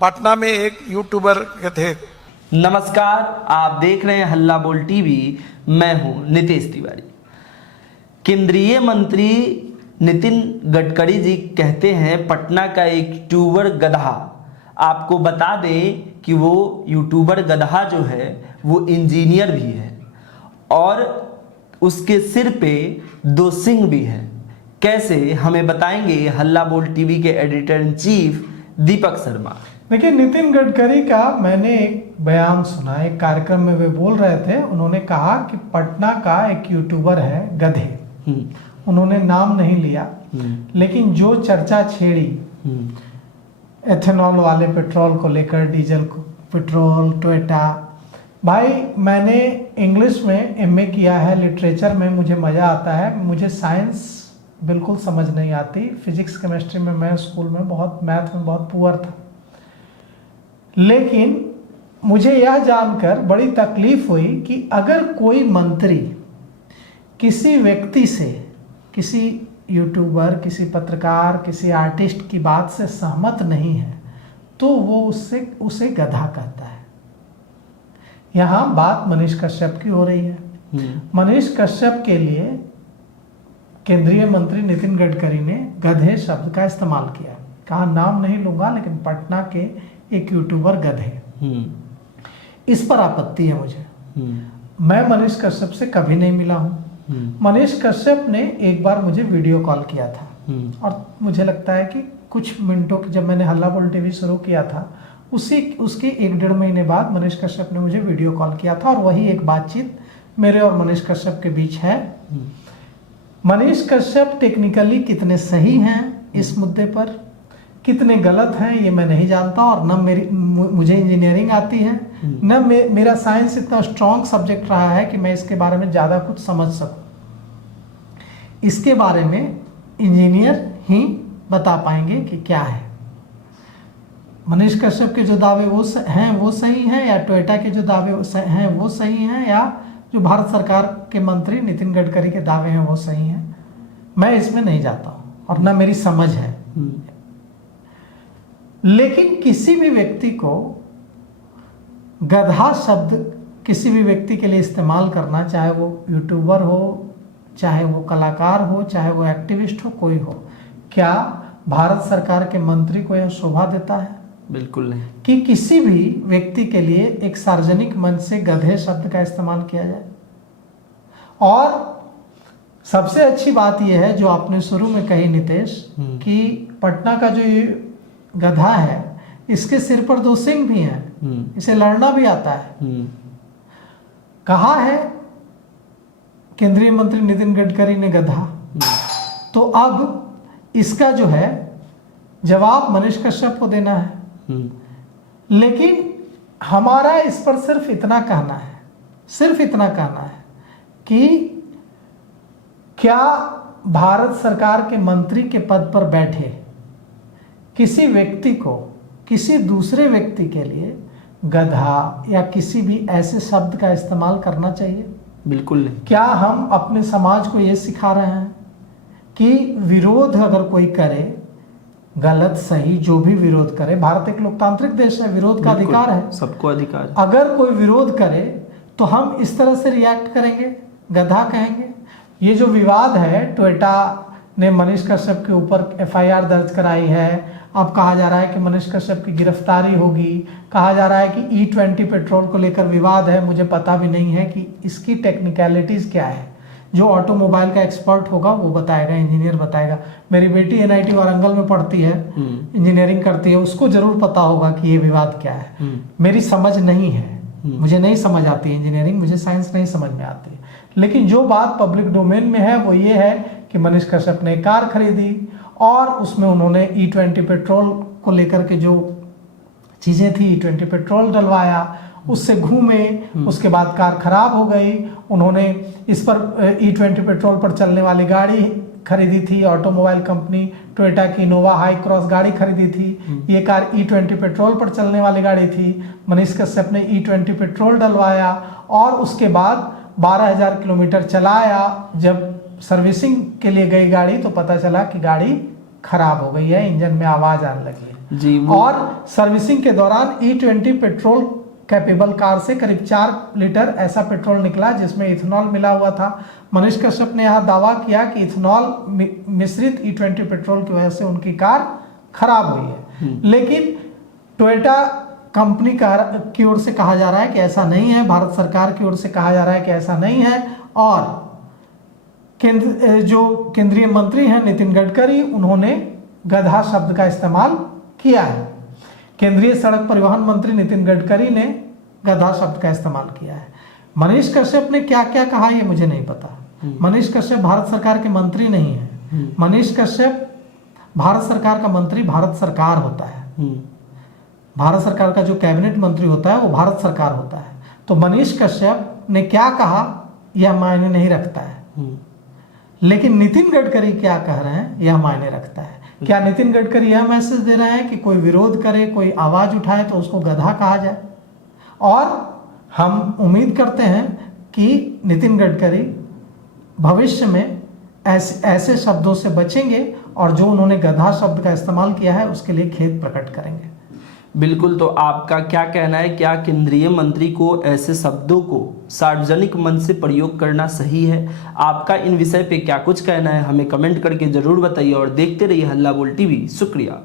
पटना में एक यूट्यूबर के थे। नमस्कार, आप देख रहे हैं हल्ला बोल टीवी। मैं हूं नितेश तिवारी। केंद्रीय मंत्री नितिन गडकरी जी कहते हैं पटना का एक यूट्यूबर गधा। आपको बता दें कि वो यूट्यूबर गधा जो है वो इंजीनियर भी है और उसके सिर पे 2 सिंग भी है। कैसे, हमें बताएंगे हल्ला बोल टीवी के editor in chief Deepak Sharma. देखिए, नितिन गडकरी का मैंने एक बयान सुना, एक कार्यक्रम में वे बोल रहे थे। उन्होंने कहा कि पटना का एक यूट्यूबर है गधे। उन्होंने नाम नहीं लिया, लेकिन जो चर्चा छेड़ी एथेनॉल वाले पेट्रोल को लेकर, डीजल को पेट्रोल, टोयोटा। भाई, मैंने इंग्लिश में एमए किया है, लिटरेचर में मुझे मज़ा आता है। मुझे साइंस बिल्कुल समझ नहीं आती। फिजिक्स केमिस्ट्री में मैं स्कूल में मैथ में बहुत पुअर था। लेकिन मुझे यह जानकर बड़ी तकलीफ हुई कि अगर कोई मंत्री किसी व्यक्ति से, किसी यूट्यूबर, किसी पत्रकार, किसी आर्टिस्ट की बात से सहमत नहीं है तो वो उसे गधा कहता है। यहाँ बात मनीष कश्यप की हो रही है। मनीष कश्यप के लिए केंद्रीय मंत्री नितिन गडकरी ने गधे शब्द का इस्तेमाल किया। कहा नाम नहीं लूंगा, लेकिन पटना के एक यूट्यूबर गधे। इस पर आपत्ति है मुझे। मैं मनीष कश्यप से कभी नहीं मिला हूं। मनीष कश्यप ने एक बार मुझे वीडियो कॉल किया था और मुझे लगता है कि कुछ मिनटों की, जब मैंने हल्ला बोल टीवी शुरू किया था उसके 1-1.5 महीने बाद मनीष कश्यप ने मुझे वीडियो कॉल किया था और वही एक बातचीत मेरे और मनीष कश्यप के बीच है। मनीष कश्यप टेक्निकली कितने सही हैं इस मुद्दे पर, कितने गलत हैं, ये मैं नहीं जानता। और न मुझे इंजीनियरिंग आती है, न मेरा साइंस इतना स्ट्रॉन्ग सब्जेक्ट रहा है कि मैं इसके बारे में ज़्यादा कुछ समझ सकूं। इसके बारे में इंजीनियर ही बता पाएंगे कि क्या है। मनीष कश्यप के जो दावे वो सही हैं, या टोयोटा के जो दावे हैं वो सही हैं, या जो भारत सरकार के मंत्री नितिन गडकरी के दावे हैं वो सही हैं, मैं इसमें नहीं जाता हूँ और ना मेरी समझ है। लेकिन किसी भी व्यक्ति को गधा शब्द किसी भी व्यक्ति के लिए इस्तेमाल करना, चाहे वो यूट्यूबर हो, चाहे वो कलाकार हो, चाहे वो एक्टिविस्ट हो, कोई हो, क्या भारत सरकार के मंत्री को यह शोभा देता है? बिल्कुल नहीं कि किसी भी व्यक्ति के लिए एक सार्वजनिक मंच से गधे शब्द का इस्तेमाल किया जाए। और सबसे अच्छी बात यह है जो आपने शुरू में कही नितेश, कि पटना का जो ये गधा है इसके सिर पर 2 सिंग भी हैं, इसे लड़ना भी आता है। कहा है केंद्रीय मंत्री नितिन गडकरी ने गधा, तो अब इसका जो है जवाब मनीष कश्यप को देना है। लेकिन हमारा इस पर सिर्फ इतना कहना है कि क्या भारत सरकार के मंत्री के पद पर बैठे किसी व्यक्ति को किसी दूसरे व्यक्ति के लिए गधा या किसी भी ऐसे शब्द का इस्तेमाल करना चाहिए? बिल्कुल नहीं। क्या हम अपने समाज को ये सिखा रहे हैं कि विरोध अगर कोई करे, गलत सही जो भी विरोध करे, भारत एक लोकतांत्रिक देश है, विरोध का अधिकार है, सबको अधिकार। अगर कोई विरोध करे तो हम इस तरह से रिएक्ट करेंगे, गधा कहेंगे? ये जो विवाद है, टोयोटा ने मनीष कश्यप के ऊपर एफआईआर दर्ज कराई है। अब कहा जा रहा है कि मनीष कश्यप की गिरफ्तारी होगी। कहा जा रहा है कि E20 पेट्रोल को लेकर विवाद है। मुझे पता भी नहीं है कि इसकी टेक्निकलिटीज़ क्या है। जो ऑटोमोबाइल का एक्सपर्ट होगा वो बताएगा, इंजीनियर बताएगा। मेरी बेटी NIT वारंगल में पढ़ती है, इंजीनियरिंग करती है, उसको जरूर पता होगा कि ये विवाद क्या है। मेरी समझ नहीं है, मुझे नहीं समझ आती इंजीनियरिंग, मुझे साइंस नहीं समझ में आती। लेकिन जो बात पब्लिक डोमेन में है वो ये है कि मनीष कश्यप ने कार खरीदी और उसमें उन्होंने E20 पेट्रोल को लेकर के जो चीज़ें थी, E20 पेट्रोल डलवाया, उससे घूमे, उसके बाद कार खराब हो गई। उन्होंने इस पर E20 पेट्रोल पर चलने वाली गाड़ी खरीदी थी, ऑटोमोबाइल कंपनी टोयोटा की इनोवा हाई क्रॉस गाड़ी खरीदी थी। ये कार E20 पेट्रोल पर चलने वाली गाड़ी थी। मनीष कश्यप ने E20 पेट्रोल डलवाया और उसके बाद 12,000 किलोमीटर चलाया। जब सर्विसिंग के लिए गई गाड़ी तो पता चला कि गाड़ी खराब हो गई है, इंजन में आवाज़ आने लगी है। जी, और सर्विसिंग के दौरान E20 पेट्रोल कैपेबल कार से करीब 4 लीटर ऐसा पेट्रोल निकला जिसमें इथेनॉल मिला हुआ था। मनीष कश्यप ने यह दावा किया कि इथेनॉल मिश्रित E20 पेट्रोल की वजह से उनकी कार खराब हुई है, लेकिन टोयोटा कंपनी की ओर से कहा जा रहा है कि ऐसा नहीं है, भारत सरकार की ओर से कहा जा रहा है कि ऐसा नहीं है। और जो केंद्रीय मंत्री हैं नितिन गडकरी, उन्होंने गधा शब्द का इस्तेमाल किया है। केंद्रीय सड़क परिवहन मंत्री नितिन गडकरी ने गधा शब्द का इस्तेमाल किया है। मनीष कश्यप ने क्या क्या कहा ये मुझे नहीं पता। मनीष कश्यप भारत सरकार के मंत्री नहीं है। मनीष कश्यप भारत सरकार का मंत्री भारत सरकार होता है। भारत सरकार का जो कैबिनेट मंत्री होता है वो भारत सरकार होता है। तो मनीष कश्यप ने क्या कहा यह मायने नहीं रखता है, लेकिन नितिन गडकरी क्या कह रहे हैं यह मायने रखता है। क्या नितिन गडकरी यह मैसेज दे रहे हैं कि कोई विरोध करे, कोई आवाज उठाए तो उसको गधा कहा जाए? और हम उम्मीद करते हैं कि नितिन गडकरी भविष्य में ऐसे शब्दों से बचेंगे और जो उन्होंने गधा शब्द का इस्तेमाल किया है उसके लिए खेद प्रकट करेंगे। बिल्कुल, तो आपका क्या कहना है, क्या केंद्रीय मंत्री को ऐसे शब्दों को सार्वजनिक मंच से प्रयोग करना सही है? आपका इन विषय पे क्या कुछ कहना है हमें कमेंट करके जरूर बताइए और देखते रहिए हल्ला बोल टीवी। शुक्रिया।